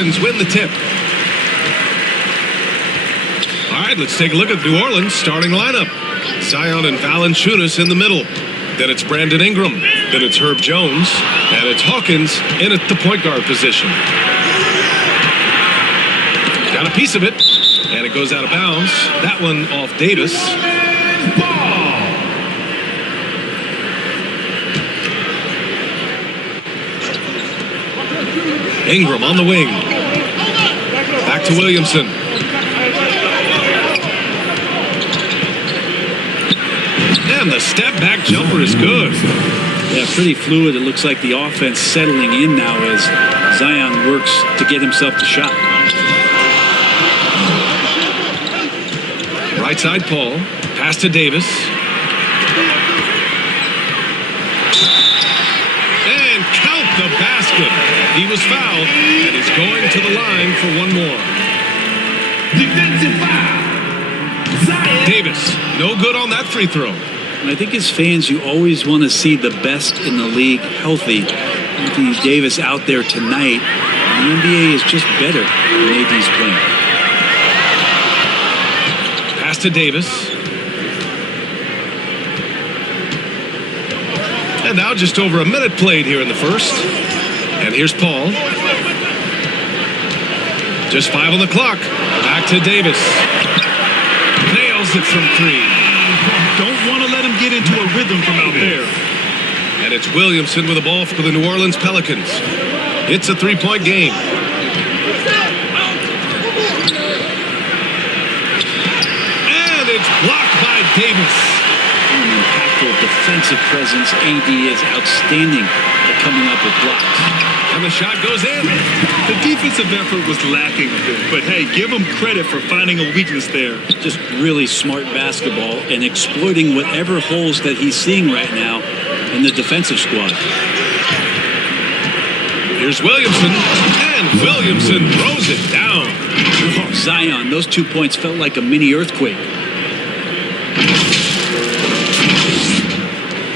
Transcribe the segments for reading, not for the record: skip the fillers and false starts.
Pelicans win the tip. All right, let's take a look at New Orleans starting lineup. Zion and Valanciunas in the middle. Then it's Brandon Ingram. Then it's Herb Jones. And it's Hawkins in at the point guard position. Got a piece of it. And it goes out of bounds. That one off Davis. Ingram on the wing. Back to Williamson. And the step back jumper is good. Yeah, pretty fluid. It looks like the offense settling in now as Zion works to get himself the shot. Right side Paul. Pass to Davis. And count the basket. He was fouled, and he's going to the line for one more. Defensive foul. Zion. Davis, no good on that free throw. And I think as fans, you always want to see the best in the league healthy. Anthony Davis out there tonight. The NBA is just better when AD's playing. Pass to Davis. And now just over a minute played here in the first. And here's Paul. Just 5 on the clock. Back to Davis. Nails it from 3. Don't want to let him get into a rhythm from out there. And it's Williamson with the ball for the New Orleans Pelicans. It's a 3-point game. And it's blocked by Davis. An impactful defensive presence. AD is outstanding at coming up with blocks. And the shot goes in. The defensive effort was lacking a bit, but hey, give him credit for finding a weakness there. Just really smart basketball and exploiting whatever holes that he's seeing right now in the defensive squad. Here's Williamson, and Williamson throws it down. Oh, Zion, those 2 points felt like a mini earthquake.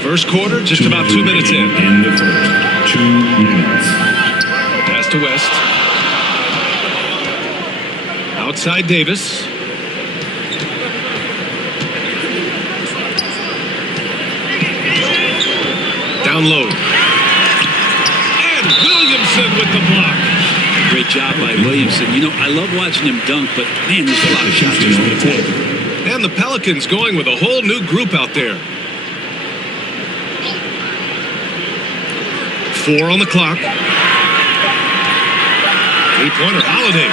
First quarter, just about 2 minutes in. In the first 2 minutes. Pass to West. Outside Davis. Down low. And Williamson with the block. Great job by Williamson. You know, I love watching him dunk, but man, there's a lot of shots just on the table. And the Pelicans going with a whole new group out there. 4 on the clock. 3-pointer Holiday.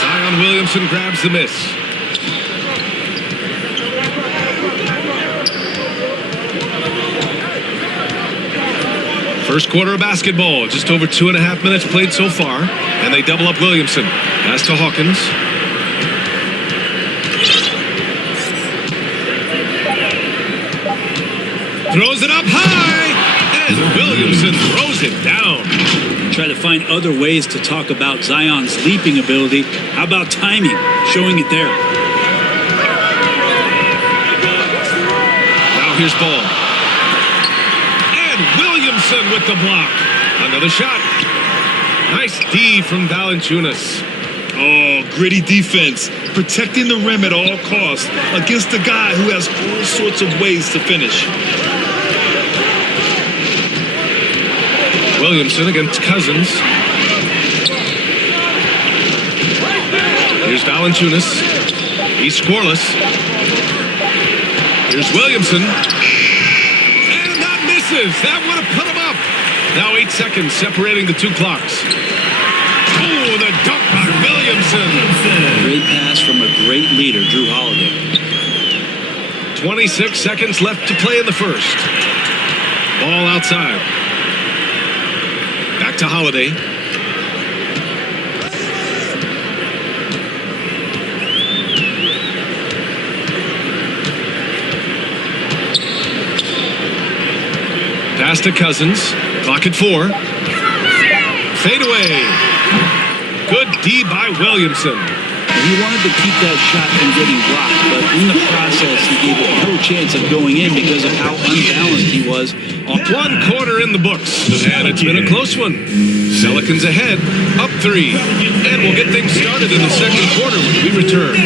Zion Williamson grabs the miss. First quarter of basketball. Just over 2.5 minutes played so far. And they double up Williamson. Pass to Hawkins. Throws it up high. And Williamson throws it down. Try to find other ways to talk about Zion's leaping ability. How about timing? Showing it there. Now here's Ball. And Williamson with the block. Another shot. Nice D from Valanciunas. Oh, gritty defense. Protecting the rim at all costs against a guy who has all sorts of ways to finish. Williamson against Cousins. Here's Valanciunas. He's scoreless. Here's Williamson. And that misses. That would have put him up. Now 8 seconds separating the 2 clocks. Oh, the dunk by Williamson. Great pass from a great leader, Drew Holiday. 26 seconds left to play in the first. Ball outside. Back to Holiday. Pass to Cousins. Clock at 4. Fade away. Good D by Williamson. He wanted to keep that shot from getting blocked, but in the process, he gave it no chance of going in because of how unbalanced he was. One quarter in the books, and it's been a close one. Pelicans ahead, up 3. And we'll get things started in the second quarter when we return.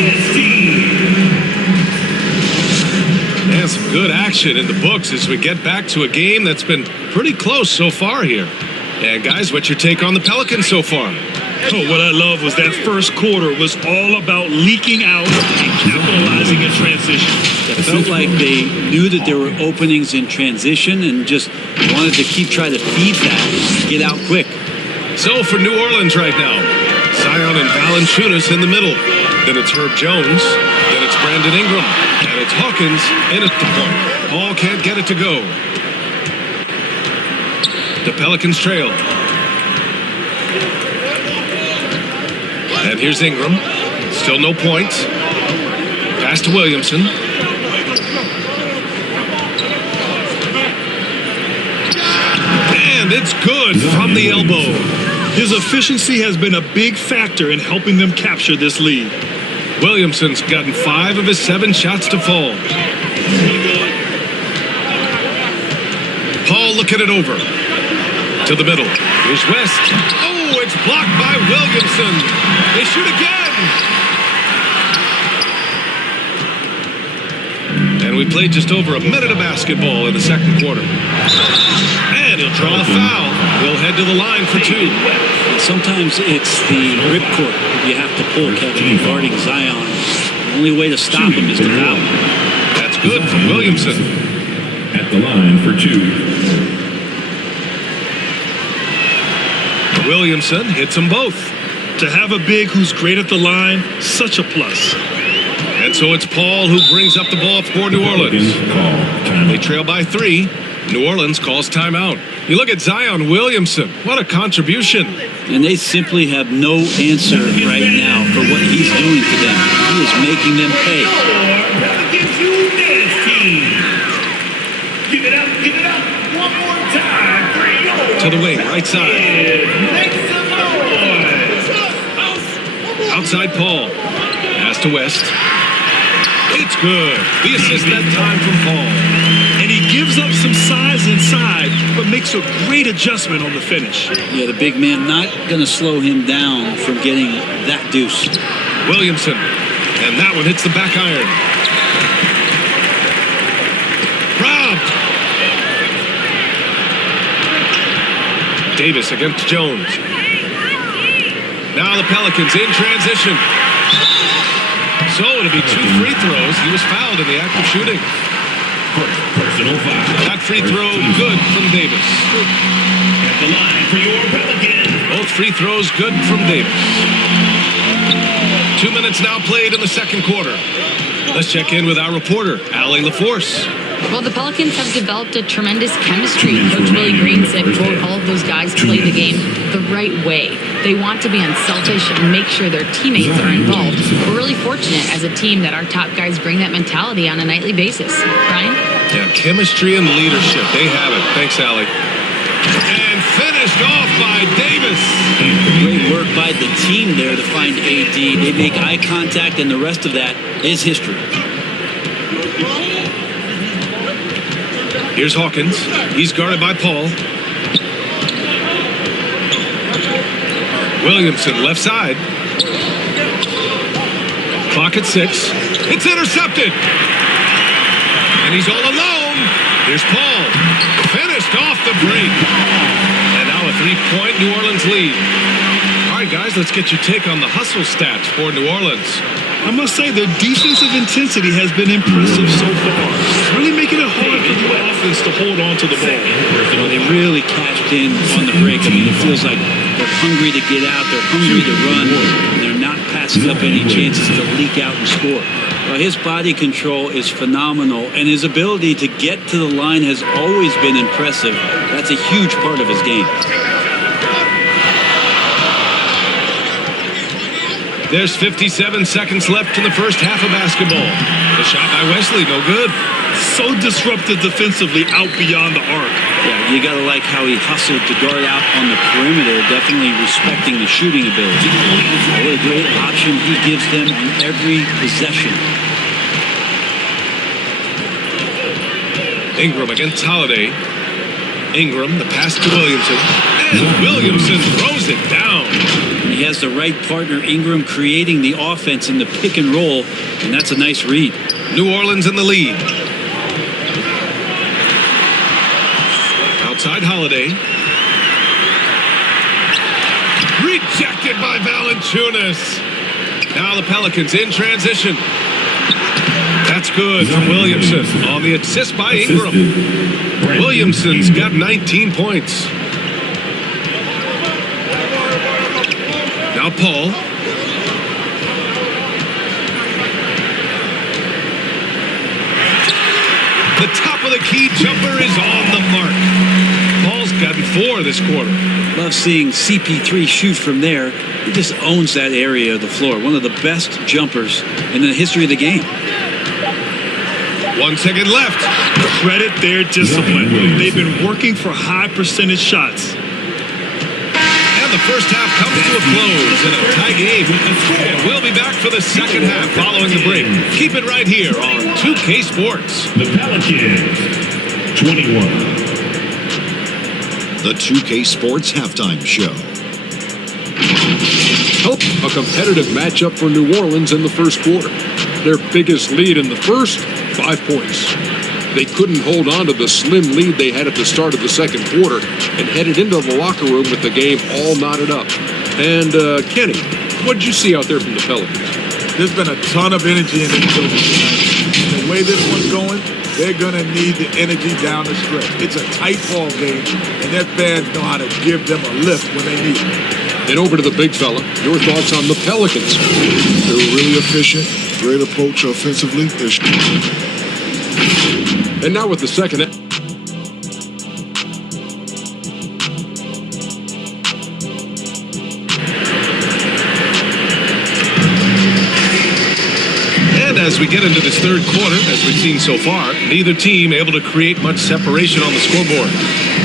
And some good action in the books as we get back to a game that's been pretty close so far here. And guys, what's your take on the Pelicans so far? Oh, what I love was that first quarter was all about leaking out and capitalizing in transition. It felt like they knew that there were openings in transition and just wanted to try to feed that and get out quick. So for New Orleans right now, Zion and Valanciunas in the middle. Then it's Herb Jones. Then it's Brandon Ingram. And it's Hawkins in at the point. Paul can't get it to go. The Pelicans trail. And here's Ingram. Still no points. Pass to Williamson. And it's good from the elbow. His efficiency has been a big factor in helping them capture this lead. Williamson's gotten 5 of his 7 shots to fall. Paul looking it over. To the middle. Here's West. Oh, it's blocked by Williamson. They shoot again. And we played just over a minute of basketball in the second quarter. And he'll draw the foul. He'll head to the line for 2. Sometimes it's the ripcord that you have to pull, Kevin, guarding Zion. The only way to stop him is to foul. That's good from Williamson. At the line for 2. Williamson hits them both. To have a big who's great at the line, such a plus. And so it's Paul who brings up the ball for New Orleans. They trail by 3. New Orleans calls timeout. You look at Zion Williamson. What a contribution. And they simply have no answer right now for what he's doing to them. He is making them pay. Give it up one more time. To the wing, right side. Outside Paul. Pass to West. It's good. The assist that time from Paul. And he gives up some size inside, but makes a great adjustment on the finish. Yeah, the big man not going to slow him down from getting that deuce. Williamson. And that one hits the back iron. Robbed. Davis against Jones. Now the Pelicans in transition. So it'll be 2 free throws. He was fouled in the act of shooting. Personal foul. That free throw good from Davis. At the line for your Pelicans. Both free throws good from Davis. 2 minutes now played in the second quarter. Let's check in with our reporter, Allie LaForce. Well, the Pelicans have developed a tremendous chemistry. Coach Willie Green said, quote, all of those guys play the game the right way. They want to be unselfish and make sure their teammates are involved. We're really fortunate as a team that our top guys bring that mentality on a nightly basis. Brian? Yeah, chemistry and leadership. They have it. Thanks, Allie. And finished off by Davis. Great work by the team there to find AD. They make eye contact, and the rest of that is history. Here's Hawkins. He's guarded by Paul. Williamson, left side. Clock at 6. It's intercepted. And he's all alone. Here's Paul. Finished off the break. And now a 3-point New Orleans lead. All right, guys, let's get your take on the hustle stats for New Orleans. I must say, their defensive intensity has been impressive so far. Really making it hard for the offense to hold on to the ball. Well, they really cashed in on the break. I mean, it feels like they're hungry to get out. They're hungry to run. And they're not passing up any chances to leak out and score. Well, his body control is phenomenal, and his ability to get to the line has always been impressive. That's a huge part of his game. There's 57 seconds left in the first half of basketball. The shot by Wesley, no good. so disruptive defensively out beyond the arc. Yeah, you got to like how he hustled to guard out on the perimeter, definitely respecting the shooting ability. What a great option he gives them on every possession. Ingram against Holiday. Ingram, the pass to Williamson. And Williamson throws it down. He has the right partner, Ingram, creating the offense in the pick and roll, and that's a nice read. New Orleans in the lead. Outside Holiday. Rejected by Valanciunas. Now the Pelicans in transition. That's good from Williamson on the assist by Ingram. Williamson's got 19 points. Now Paul. The top of the key jumper is on the mark. Paul's gotten 4 this quarter. Love seeing CP3 shoot from there. He just owns that area of the floor. One of the best jumpers in the history of the game. 1 second left. Credit their discipline. They've been working for high percentage shots. And the first half comes to a close in a tie game. And we'll be back for the second half following the break. Keep it right here on 2K Sports. The Pelicans, 21. The 2K Sports Halftime Show. A competitive matchup for New Orleans in the first quarter. Their biggest lead in the first, 5 points. They couldn't hold on to the slim lead they had at the start of the second quarter and headed into the locker room with the game all knotted up. And, Kenny, what did you see out there from the Pelicans? There's been a ton of energy in this building tonight. The way this one's going, they're going to need the energy down the stretch. It's a tight ball game, and their fans know how to give them a lift when they need it. And over to the big fella, your thoughts on the Pelicans? They were really efficient, great approach offensively. And now with the second. And as we get into this third quarter, as we've seen so far, neither team able to create much separation on the scoreboard.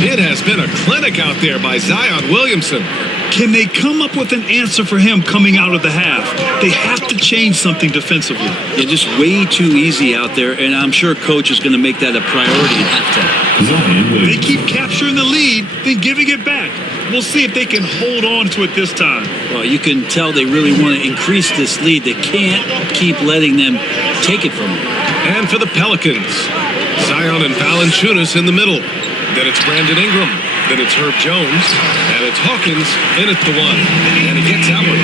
It has been a clinic out there by Zion Williamson. Can they come up with an answer for him coming out of the half? They have to change something defensively. Yeah, just way too easy out there, and I'm sure coach is going to make that a priority at halftime. They keep capturing the lead, then giving it back. We'll see if they can hold on to it this time. Well, you can tell they really want to increase this lead. They can't keep letting them take it from them. And for the Pelicans, Zion and Valanciunas in the middle. Then it's Brandon Ingram. Then it's Herb Jones. And it's Hawkins in at the 1. And he gets that one.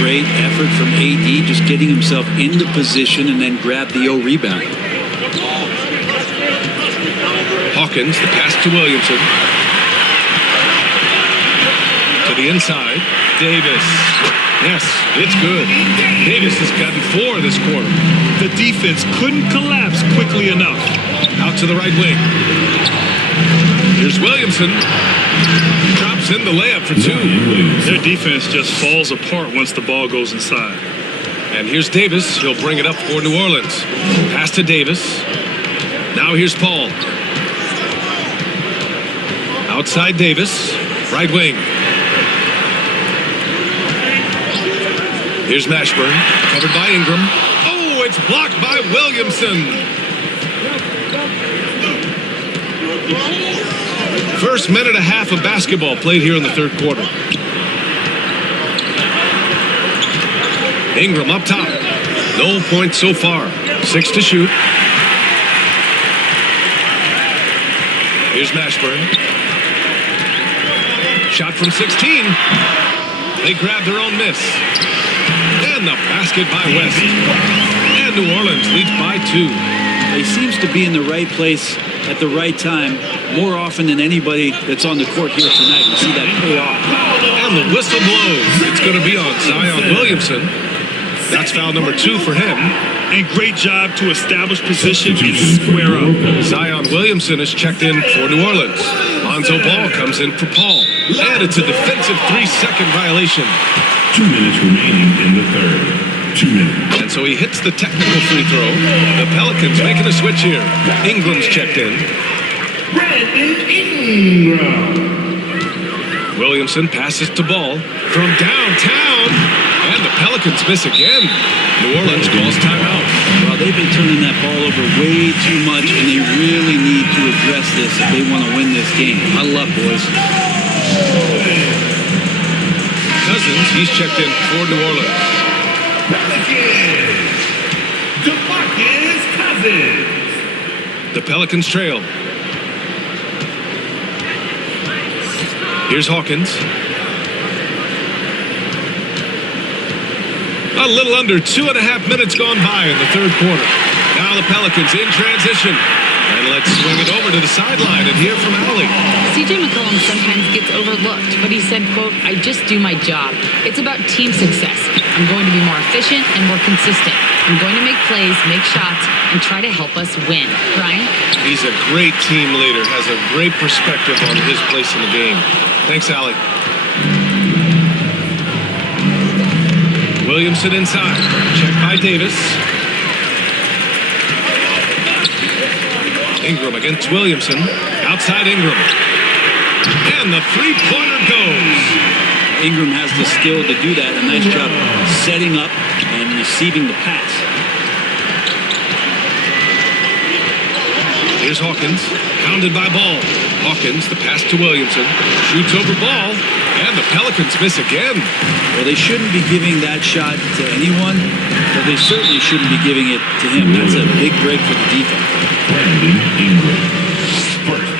Great effort from AD, just getting himself into position and then grab the rebound. Hawkins, the pass to Williamson. To the inside, Davis. Yes, it's good. Davis has gotten 4 this quarter. The defense couldn't collapse quickly enough. Out to the right wing. Here's Williamson. Drops in the layup for 2. Their defense just falls apart once the ball goes inside. And here's Davis. He'll bring it up for New Orleans. Pass to Davis. Now here's Paul. Outside Davis. Right wing. Here's Mashburn. Covered by Ingram. Oh, it's blocked by Williamson. First minute and a half of basketball played here in the third quarter. Ingram up top. No points so far. 6 to shoot. Here's Mashburn. Shot from 16. They grab their own miss. And the basket by West. And New Orleans leads by 2. He seems to be in the right place at the right time more often than anybody that's on the court here tonight. We see that pay off. And the whistle blows. It's going to be on Zion Williamson. That's foul number 2 for him. And great job to establish position and square up. Zion Williamson is checked in for New Orleans. Lonzo Ball comes in for Paul. And it's a defensive 3-second violation. 2 minutes remaining in the third. And so he hits the technical free throw. The Pelicans making a switch here. Ingram's checked in. Williamson passes to Ball from downtown. And the Pelicans miss again. New Orleans calls timeout. Well, they've been turning that ball over way too much, and they really need to address this if they want to win this game. Huddle up, boys. Cousins, he's checked in for New Orleans. The Pelicans trail. Here's Hawkins. A little under 2.5 minutes gone by in the third quarter. Now the Pelicans in transition. And let's swing it over to the sideline and hear from Allie. CJ McCollum sometimes gets overlooked, but he said, quote, "I just do my job. It's about team success. I'm going to be more efficient and more consistent. I'm going to make plays, make shots, and try to help us win." Ryan? He's a great team leader, has a great perspective on his place in the game. Thanks, Allie. Williamson inside. Check by Davis. Ingram against Williamson. Outside Ingram. And the three-pointer goes. Ingram has the skill to do that. A nice job setting up and receiving the pass. Here's Hawkins. Pounded by Ball. Hawkins, the pass to Williamson. Shoots over Ball. And the Pelicans miss again. Well, they shouldn't be giving that shot to anyone, but they certainly shouldn't be giving it to him. That's a big break for the defense. Brandon Ingram.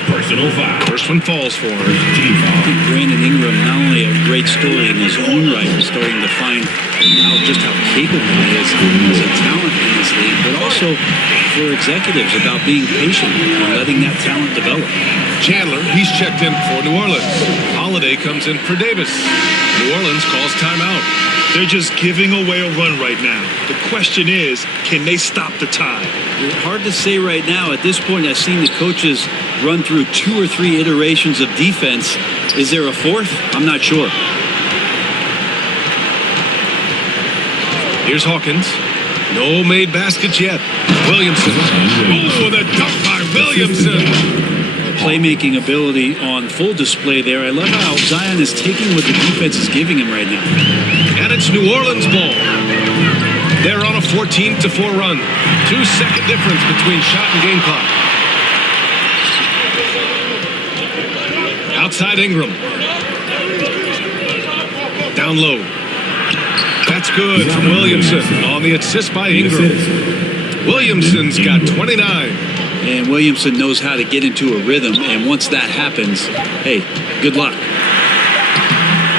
Personal foul. First one falls for him. I think Brandon Ingram, not only a great story in his own right, starting to find out just how capable he is as a talent in this league, but also for executives about being patient and letting that talent develop. Chandler, he's checked in for New Orleans. Holiday comes in for Davis. New Orleans calls timeout. They're just giving away a run right now. The question is, can they stop the tide? It's hard to say right now. At this point, I've seen the coaches run through 2 or 3 iterations of defense. Is there a fourth? I'm not sure. Here's Hawkins. No made baskets yet. Williamson. Oh, the dunk by Williamson. Playmaking ability on full display there. I love how Zion is taking what the defense is giving him right now. And it's New Orleans ball. They're on a 14-4 run. 2-second difference between shot and game clock. Outside Ingram. Down low. That's good from Williamson on the assist by Ingram. Williamson's got 29. And Williamson knows how to get into a rhythm, and once that happens, hey, good luck.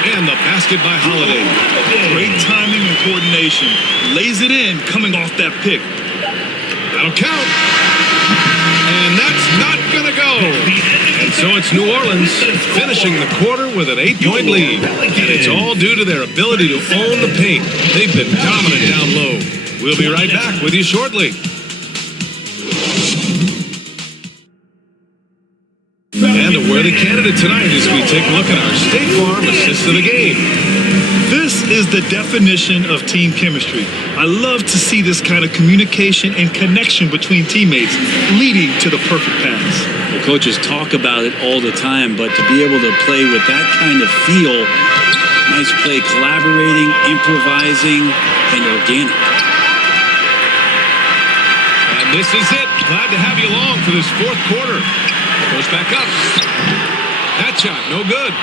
And the basket by Holiday. Great timing and coordination. Lays it in, coming off that pick. That'll count. And that's not going to go. And so it's New Orleans finishing the quarter with an 8-point lead. And it's all due to their ability to own the paint. They've been dominant down low. We'll be right back with you shortly. And a worthy candidate tonight as we take a look at our State Farm assist of the game. This is the definition of team chemistry. I love to see this kind of communication and connection between teammates leading to the perfect pass. The coaches talk about it all the time, but to be able to play with that kind of feel, nice play, collaborating, improvising, and organic. And this is it. Glad to have you along for this fourth quarter. Goes back up. That shot, no good.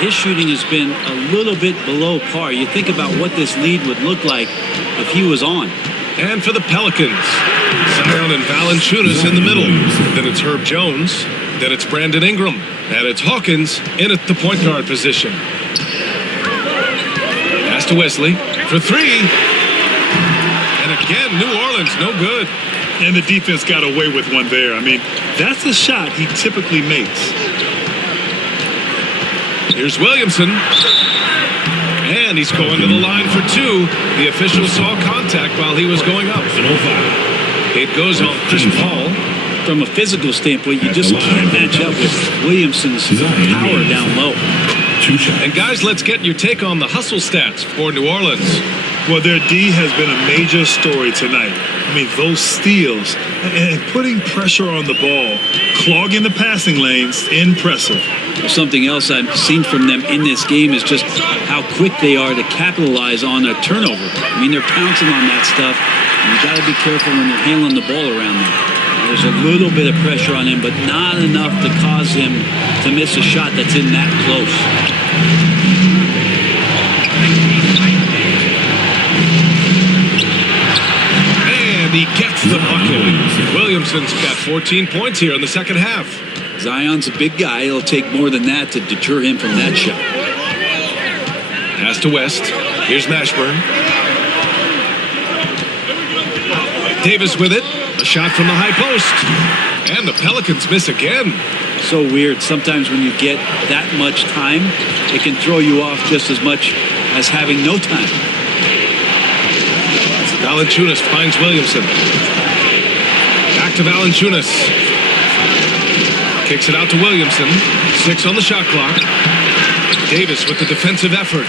His shooting has been a little bit below par. You think about what this lead would look like if he was on. And for the Pelicans, Zion and Valanciunas in the middle. Then it's Herb Jones. Then it's Brandon Ingram. And it's Hawkins in at the point guard position. Pass to Wesley for 3. And again, New Orleans, no good. And the defense got away with one there. I mean, that's a shot he typically makes. Here's Williamson. And he's going to the line for 2. The official saw contact while he was going up. It goes on Chris Paul. From a physical standpoint, you just can't match up with Williamson's power down low. And guys, let's get your take on the hustle stats for New Orleans. Well, their D has been a major story tonight. I mean, those steals and putting pressure on the ball, clogging the passing lanes, impressive. Something else I've seen from them in this game is just how quick they are to capitalize on a turnover. I mean, they're pouncing on that stuff, and you got to be careful when you're handling the ball around them. There's a little bit of pressure on him, but not enough to cause him to miss a shot that's in that close. And he gets the bucket. Williamson's got 14 points here in the second half. Zion's a big guy. It'll take more than that to deter him from that shot. Pass to West. Here's Mashburn. Davis with it. A shot from the high post. And the Pelicans miss again. So weird. Sometimes when you get that much time, it can throw you off just as much as having no time. Valanciunas finds Williamson. Back to Valanciunas. Kicks it out to Williamson. 6 on the shot clock. Davis with the defensive effort.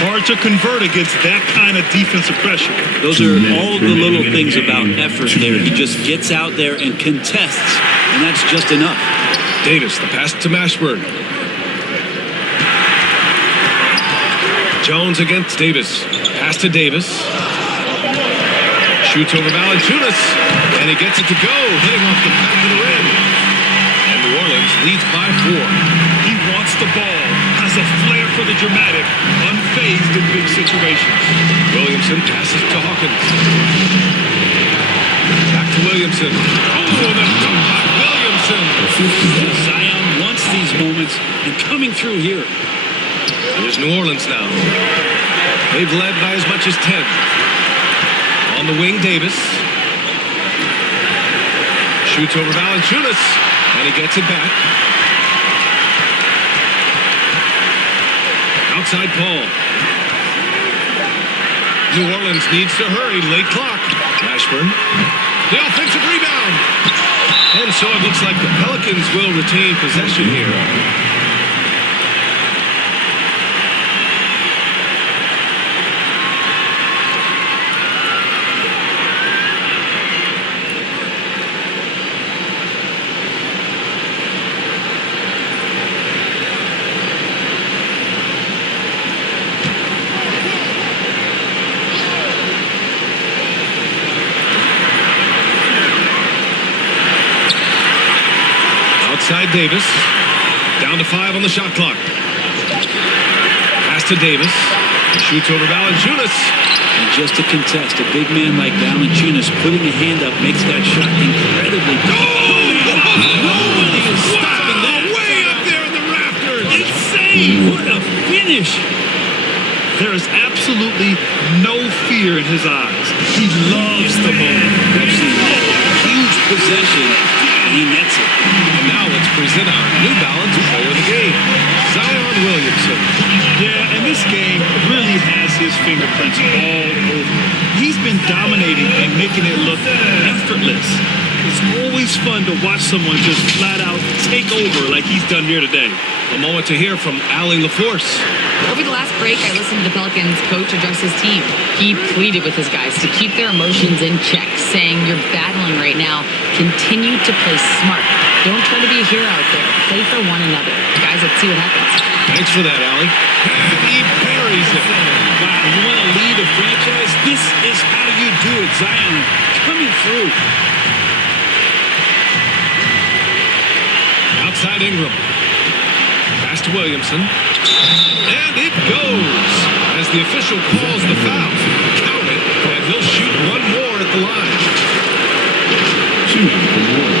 Hard to convert against that kind of defensive pressure. Those are all the little things about effort there. He just gets out there and contests, and that's just enough. Davis, the pass to Mashburn. Jones against Davis. Pass to Davis. Shoots over Valanciunas, and he gets it to go, hitting off the back of the rim. And New Orleans leads by 4. He wants the ball, has a flair for the dramatic, unfazed in big situations. Williamson passes to Hawkins. Back to Williamson. Oh, the dunk by Williamson. Zion wants these moments, and coming through here. Here's New Orleans now. They've led by as much as 10. On the wing, Davis. Shoots over Valanciunas, and he gets it back. Outside Paul. New Orleans needs to hurry. Late clock. Mashburn. The offensive rebound. And so it looks like the Pelicans will retain possession here. Outside Davis. Down to 5 on the shot clock. Pass to Davis. Shoots over Valanciunas. And just to contest, a big man like Valanciunas putting a hand up makes that shot incredibly Nobody is stopping that. Way up there in the rafters. insane. What a finish. There is absolutely no fear in his eyes. He loves the moment. I've seen that huge possession, and he nets it. And now let's present our New Balance player of the game, Zion Williamson. Yeah, and this game really has his fingerprints all over it. He's been dominating and making it look effortless. It's always fun to watch someone just flat out take over like he's done here today. A moment to hear from Allie LaForce. Over the last break, I listened to the Pelicans coach address his team. He pleaded with his guys to keep their emotions in check, saying, "You're battling right now. Continue to play smart. Don't try to be a hero out there. Play for one another." Guys, let's see what happens. Thanks for that, Allie. And he buries it. Wow, you want to lead a franchise? This is how you do it. Zion coming through. Outside Ingram. Pass to Williamson. And it goes. As the official calls the foul. Count it, and he'll shoot one more at the line. Shooting for one.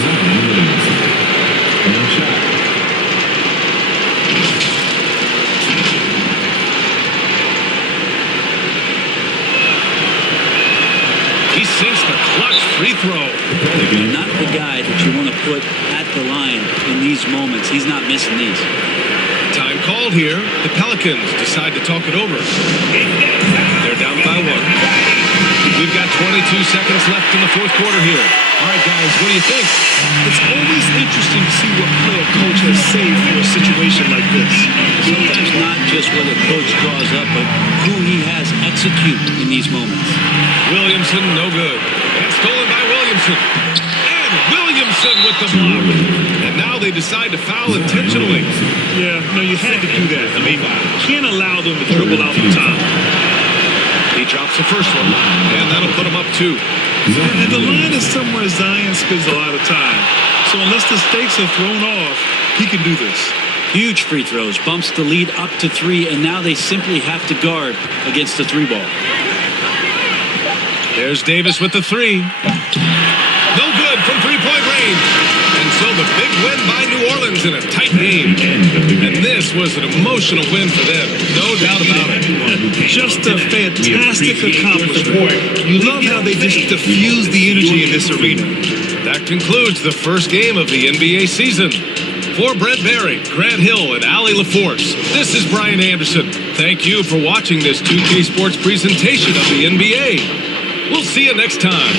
Zion Williamson. One shot. He sinks the clutch free throw. Not the guy that you want to put at the line in these moments. He's not missing these. Time called here. The Pelicans decide to talk it over. They're down by 1. We've got 22 seconds left in the fourth quarter here. All right, guys, what do you think? It's always interesting to see what play a coach has saved for a situation like this. Sometimes not just just what a coach draws up, but who he has execute in these moments. Williamson, no good. And stolen by Williamson. And Williamson with the block. And now they decide to foul intentionally. Yeah, no, you had to do that. I mean, can't allow them to dribble out the top. He drops the first one, and that'll put him up 2. And the line is somewhere Zion spends a lot of time. So unless the stakes are thrown off, he can do this. Huge free throws, bumps the lead up to 3, and now they simply have to guard against the 3 ball. There's Davis with the 3. No good from three-point range. And so the big win by New Orleans in a tight game. And this was an emotional win for them, no doubt about it. Just a fantastic accomplishment. You love how they just diffuse the energy in this arena. That concludes the first game of the NBA season. For Brent Barry, Grant Hill, and Allie LaForce, this is Brian Anderson. Thank you for watching this 2K Sports presentation of the NBA. We'll see you next time.